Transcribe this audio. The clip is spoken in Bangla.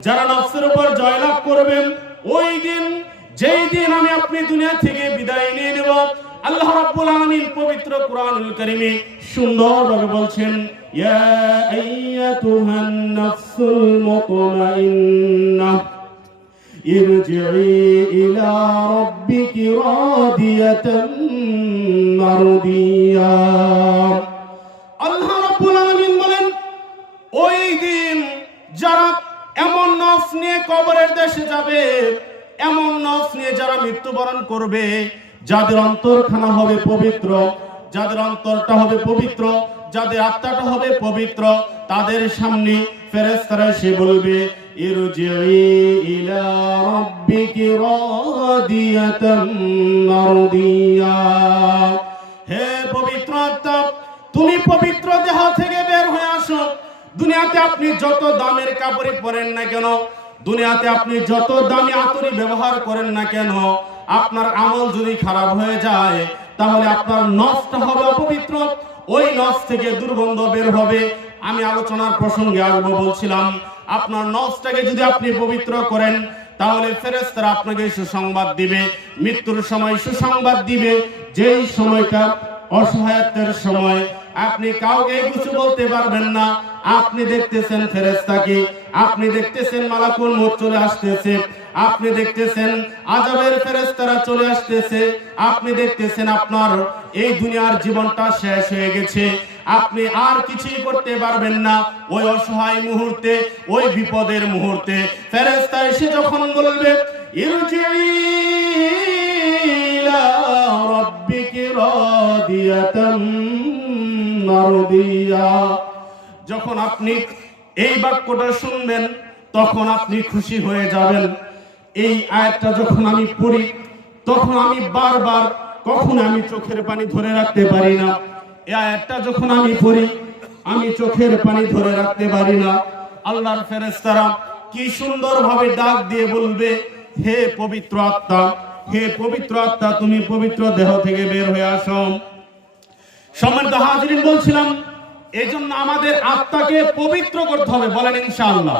যারা নফসের উপর জয়লাভ করবেন ওই দিন যেই দিন আমি আপনি দুনিয়া থেকে বিদায় নিয়ে নেব আল্লাহ রাব্বুল আলামিন পবিত্র কুরআনুল কারীমে সুন্দরভাবে বলছেন ইয়া আইয়াতুহান নাফসুল মুতমাইন্নাহ ارجعي إلى ربك راضية مرضية আল্লাহ রাব্বুল আলামিন বলেন ওই দিন যারা এমন নিয়ে কবরের দেশে যাবে, এমন নফস নিয়ে যারা মৃত্যুবরণ করবে, যাদের অন্তরখানা হবে পবিত্র, যাদের অন্তরটা হবে পবিত্র, যাদের আত্মাটা হবে পবিত্র, তাদের সামনে ফেরেশতারা সে বলবে হে পবিত্র আত্মা, তুমি পবিত্র দেহ থেকে বের হয়ে আসো। দুনিয়াতে আপনি যত দামের কাপড়ে পরেন না কেন দুনিয়াতে আপনি যত দামি আতরি ব্যবহার করেন না কেন, আপনার আমল যদি খারাপ হয়ে যায়, তাহলে আপনার নষ্ট হবে অপবিত্র। ওই নস থেকে দুর্গন্ধ বের হবে। আমি আলোচনার প্রসঙ্গে আসব বলছিলাম, আপনার নসটাকে যদি আপনি পবিত্র করেন, তাহলে ফেরেশতারা আপনাকে সুসংবাদ দিবে, মৃত্যুর সময় সুসংবাদ দিবে। যেই সময়টা অসহায়ত্বের সময় আপনি কাউকে কিছু বলতে পারবেন না। আপনি দেখতেছেন ফেরেশতাকে আপনি দেখতেছেন মালাকুল মউত চলে আসতেছে। আপনি দেখতেছেন আজাবের ফেরেশতারা চলে আসতেছে। আপনি দেখতেছেন আপনার এই দুনিয়ার জীবনটা শেষ হয়ে গেছে। আপনি আর কিছুই করতে পারবেন না ওই অসহায় মুহূর্তে, ওই বিপদের মুহূর্তে। ফেরেশতা এসে যখন বলবে ইরজিই ইলা রাব্বিকি মারদিয়া যখন আপনি এই বাক্যটা শুনবেন, তখন আপনি খুশি হয়ে যাবেন। এই আয়াতটা যখন আমি পড়ি, তখন আমি বারবার কখন আমি চোখের পানি ধরে রাখতে পারি না। এই আয়াতটা যখন আমি পড়ি, আমি চোখের পানি ধরে রাখতে পারি না। আল্লাহর ফেরেশতারা কি সুন্দরভাবে ডাক দিয়ে বলবে, হে পবিত্র আত্মা, হে পবিত্র আত্মা, তুমি পবিত্র দেহ থেকে বের হয়ে আসো। সম্মানিত হাজির বলছিলাম এই আমাদের আত্মাকে পবিত্র করতে হবে বলেন ইনশাআল্লাহ।